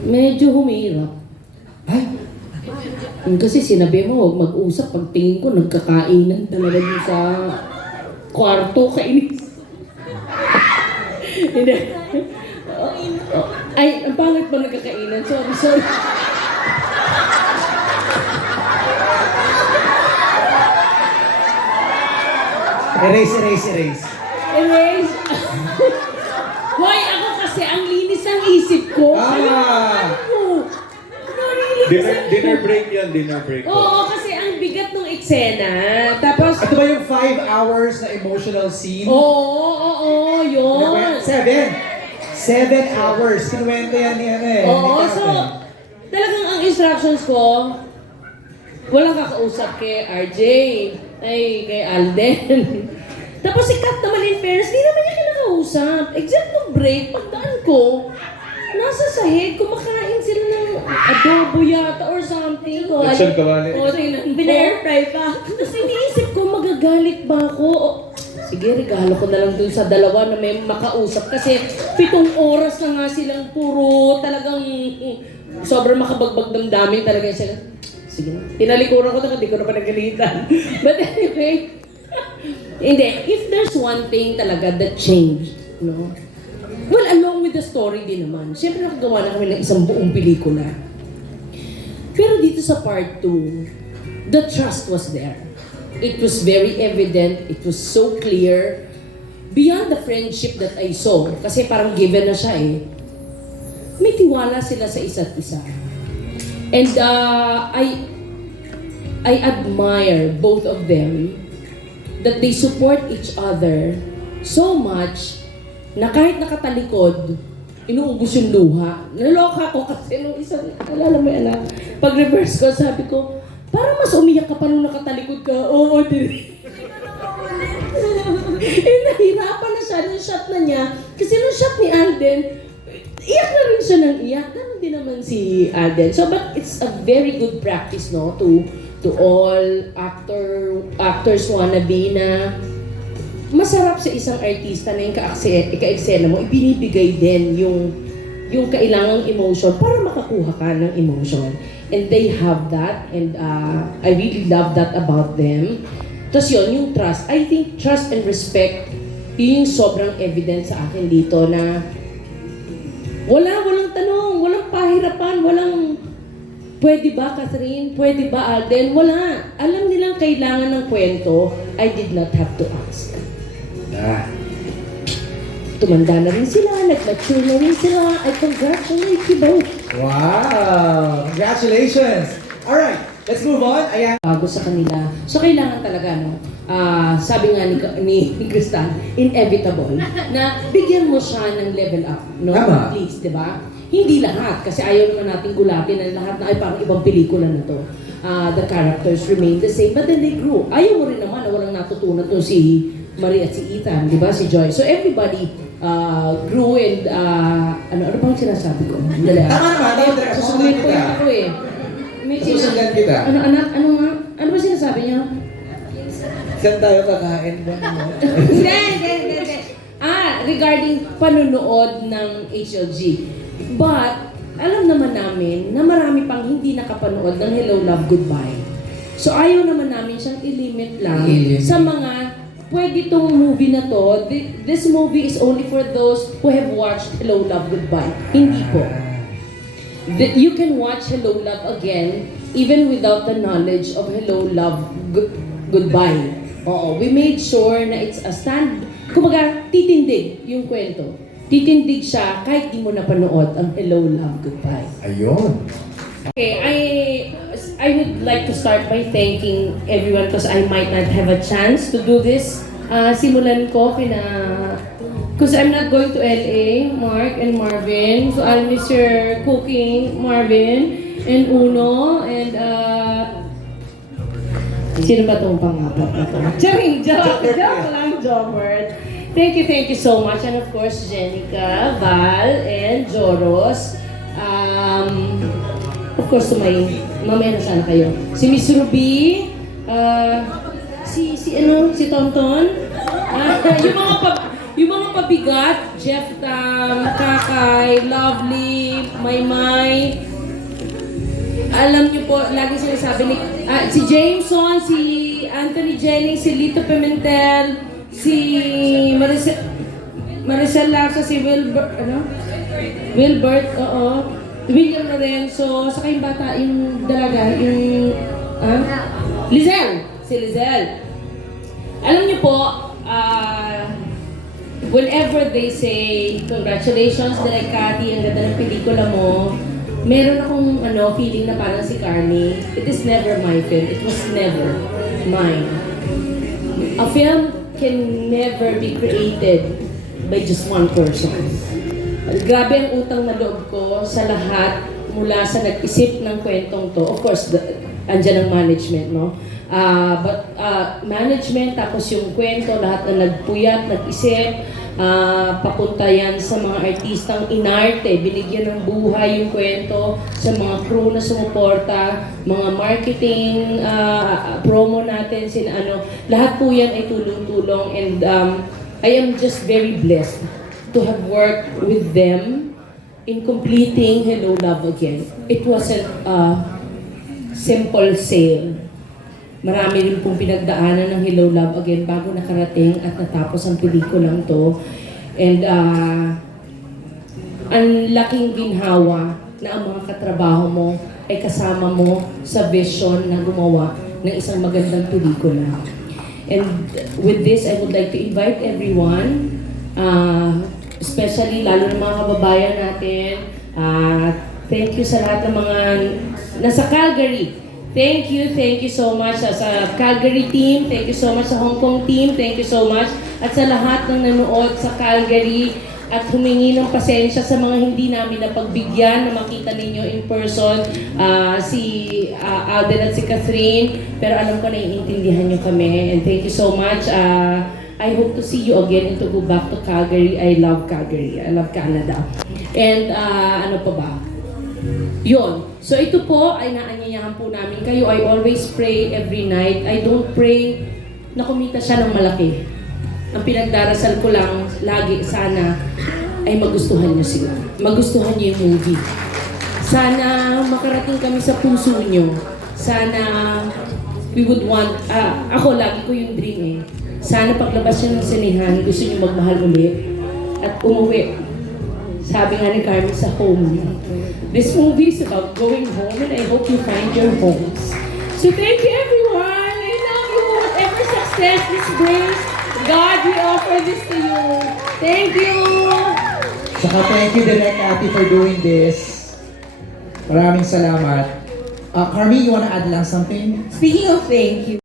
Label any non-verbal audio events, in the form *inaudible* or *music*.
Medyo humihirap. Ay, Mm, Kasi sinabi mo, huwag mag-usap. Pagtingin ko, nagkakainan talaga dun sa kwarto. Kainis. *laughs* Hindi. Oh, Ay, ang pangit ba nagkakainan? Sorry, sorry. erase, erase, erase. Erase. *laughs* Hoy, ako kasi ang linis ang isip ko. Ah. Ano? Dinner, dinner break yan, dinner break. Oo, kasi ang bigat ng eksena. Tapos, Ito ba yung five hours na emotional scene? oo, oo, oo, yun. Seven. Seven hours. Kinuwento yan ni ano eh. Oo, ni so, Captain. talagang ang instructions ko, walang kakausap kay RJ, ay kay Alden. *laughs* Tapos si Kat naman in fairness, di naman niya kinakausap. Except nung break, pagdaan ko, nasa sahig, kumakain sila ng adobo yata or something. Ko, Lechon kawali. O, tingnan. Pina-air fry pa. Tapos iniisip ko, magagalit ba ako? O, sige, regalo ko na lang dun sa dalawa na may makausap. Kasi pitong oras na nga silang puro talagang mm, sobrang makabagbag damdamin talaga sila. Sige na. Tinalikuran ko na, hindi ko na pa nagalitan. *laughs* But anyway, *laughs* hindi. If there's one thing talaga that changed, no? Well, along with the story din naman. Siyempre nakagawa na kami ng isang buong pelikula. Pero dito sa part 2, the trust was there. It was very evident. It was so clear. Beyond the friendship that I saw, kasi parang given na siya eh, may tiwala sila sa isa't isa. And uh, I, I admire both of them that they support each other so much na kahit nakatalikod, inuubos yung luha. Naloka ko kasi nung isang, alala mo yan ah, pag reverse ko, sabi ko, parang mas umiyak ka pa nung nakatalikod ka. Oo, di. *laughs* eh, nahirapan na siya nung shot na niya. Kasi nung shot ni Alden, iyak na rin siya ng iyak. Ganun din naman si Alden. So, but it's a very good practice, no, to to all actor actors wannabe na masarap sa isang artista na yung ka-eksena mo, ibinibigay din yung yung kailangang emotion para makakuha ka ng emotion. And they have that, and uh, I really love that about them. Tapos yun, yung trust. I think trust and respect, yun yung sobrang evident sa akin dito na wala, walang tanong, walang pahirapan, walang pwede ba Catherine, pwede ba Alden, wala. Alam nilang kailangan ng kwento, I did not have to ask. Ah. Tumanda na rin sila, nag-mature na rin sila. I congratulate you both. Wow! Congratulations! Alright, let's move on. Ayan. Bago sa kanila. So, kailangan talaga, no? Ah, sabi nga ni, ni, ni Kristan, inevitable, na bigyan mo siya ng level up, no? Tama. At least, di ba? Hindi lahat, kasi ayaw naman natin gulatin na lahat na ay parang ibang pelikula na to. Ah, the characters remain the same, but then they grew. Ayaw mo rin naman na walang natutunan to si Marie at si Ethan, di ba? Si Joy. So, everybody uh, grew and, uh, ano, ano bang sinasabi ko? Dali. Tama naman, tama talaga. Ko kita. ako eh. May Susundan kita. Ano, anak, ano nga? Ano ba sinasabi niya? Saan tayo kakain ba? *laughs* Hindi, hindi, hindi, hindi. Ah, regarding panunood ng HLG. But, alam naman namin na marami pang hindi nakapanood ng Hello, Love, Goodbye. So, ayaw naman namin siyang i-limit lang I-limit. sa mga pwede tong movie na to. Thi- This movie is only for those who have watched Hello, Love, Goodbye. Hindi po. that you can watch Hello Love again even without the knowledge of Hello Love Good- Goodbye. Oo, we made sure na it's a stand, kumbaga titindig yung kwento. Titindig siya kahit di mo napanood ang Hello Love Goodbye. Ayun. Okay, I I would like to start by thanking everyone because I might not have a chance to do this. Ah, simulan ko kina because I'm not going to LA, Mark and Marvin. So I'll miss your cooking, Marvin and Uno and uh Sino ba itong? Charing, *laughs* joke, joke lang, Jomert. Thank you, thank you so much. And of course, Jenica, Val, and Joros. Um, of course, may, mamaya na sana kayo. Si Miss Ruby, uh, si, si ano, si Tonton. Ah, *laughs* yung mga pa, yung mga pabigat, Jeff Tam, Kakay, Lovely, Maymay. Alam niyo po, lagi sinasabi ni ah, si Jameson, si Anthony Jennings, si Lito Pimentel, si Maricel, Maricel Larsa, si Wilbert, ano? Wilbert, oo. William Lorenzo, saka yung bata, yung dalaga, yung, ah? Lizelle, si Lizelle. Alam niyo po, ah, whenever they say, congratulations, Direk Cathy, ang ganda ng pelikula mo, meron akong ano, feeling na parang si Carmi. It is never my film. It was never mine. A film can never be created by just one person. Grabe ang utang na loob ko sa lahat mula sa nag-isip ng kwentong to. Of course, the, andyan ang management, no? Ah, but ah, management, tapos yung kwento, lahat na nagpuyat, nag-isip, ah, papunta yan sa mga artistang inarte, binigyan ng buhay yung kwento, sa mga crew na sumuporta, mga marketing, ah, promo natin, sila ano, lahat po yan ay tulong-tulong and um, I am just very blessed to have worked with them in completing Hello Love Again. It wasn't a simple sale. Marami rin pong pinagdaanan ng Hello Love Again bago nakarating at natapos ang pelikulang to. And ah, ang laking ginhawa na ang mga katrabaho mo ay kasama mo sa vision na gumawa ng isang magandang pelikula. And with this, I would like to invite everyone, uh, especially lalo ng mga kababayan natin, uh, thank you sa lahat ng mga nasa Calgary. Thank you, thank you so much. Sa, sa Calgary team, thank you so much sa Hong Kong team, thank you so much. At sa lahat ng nanood sa Calgary at humingi ng pasensya sa mga hindi namin napagbigyan na makita ninyo in person ah, si ah, Alden at si Catherine. Pero alam ko naiintindihan nyo kami. And thank you so much. Ah, I hope to see you again and to go back to Calgary I love Calgary I love Canada and ah, ano pa ba yun. So ito po ay naanyayahan po namin kayo. I always pray every night. I don't pray na kumita siya ng malaki. Ang pinagdarasal ko lang lagi sana ay magustuhan niyo sila. Magustuhan niyo yung movie. Sana makarating kami sa puso niyo. Sana we would want, ah, ako lagi ko yung dream eh. Sana paglabas niyo ng sinihan, gusto niyo magmahal ulit at umuwi. Sabi nga ni Carmen sa home niya. This movie is about going home and I hope you find your homes. So thank you everyone. I love you. Whatever success this brings, God, we offer this to you. Thank you. Saka thank you, Direk Ate, for doing this. Maraming salamat. Uh, Carmi, you wanna add lang something? Speaking of thank you,